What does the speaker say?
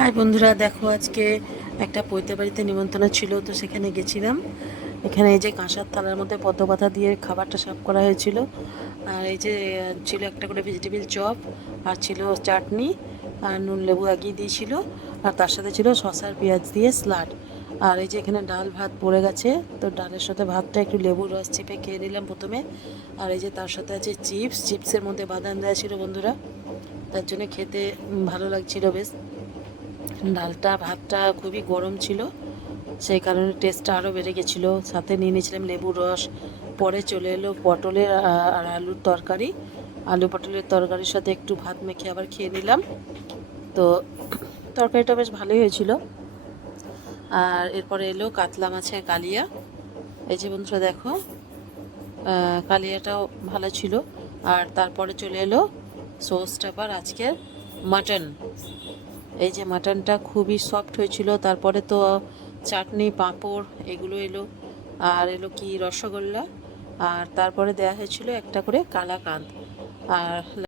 High বন্ধুরা, দেখো আজকে একটা পৈতে বাড়িতে নিমন্ত্রণ ছিল, তো সেখানে গেছিলাম। এখানে এই যে কাঁসার থালার মধ্যে পদ্ম পাতা দিয়ে খাবারটা সার্ভ করা হয়েছিল। আর এই যে ছিল একটা করে ভেজিটেবিল চপ, আর ছিল চাটনি, আর নুন লেবু আগিয়ে দিয়েছিল। আর তার সাথে ছিল শসার পেঁয়াজ দিয়ে স্যালাড। আর এই যে এখানে ডাল ভাত পড়ে গেছে, তো ডালের সাথে ভাতটা একটু লেবুর রস চিপে খেয়ে নিলাম প্রথমে। আর এই যে তার সাথে আছে চিপস, চিপসের মধ্যে বাদাম দেওয়া ছিল বন্ধুরা, তার জন্য খেতে ভালো লাগছিল বেশ। ডালটা ভাতটা খুবই গরম ছিল, সেই কারণে টেস্টটা আরও বেড়ে গেছিলো। সাথে নিয়ে নিয়েছিলাম লেবুর রস। পরে চলে এলো পটলের আর আলুর তরকারি। আলু পটলের তরকারির সাথে একটু ভাত মেখে আবার খেয়ে নিলাম। তো তরকারিটা বেশ ভালোই হয়েছিল। আর এরপরে এলো কাতলা মাছের কালিয়া। এই যে বন্ধুরা দেখো, কালিয়াটাও ভালো ছিল। আর তারপরে চলে এলো সোসটা আবার আজকের মাটন। এই যে মাটনটা খুবই সফট হয়েছিল। তারপরে তো চাটনি, পাঁপড় এগুলো এলো। আর এলো কি রসগোল্লা। আর তারপরে দেয়া হয়েছিল একটা করে কালাকাঁদ। আর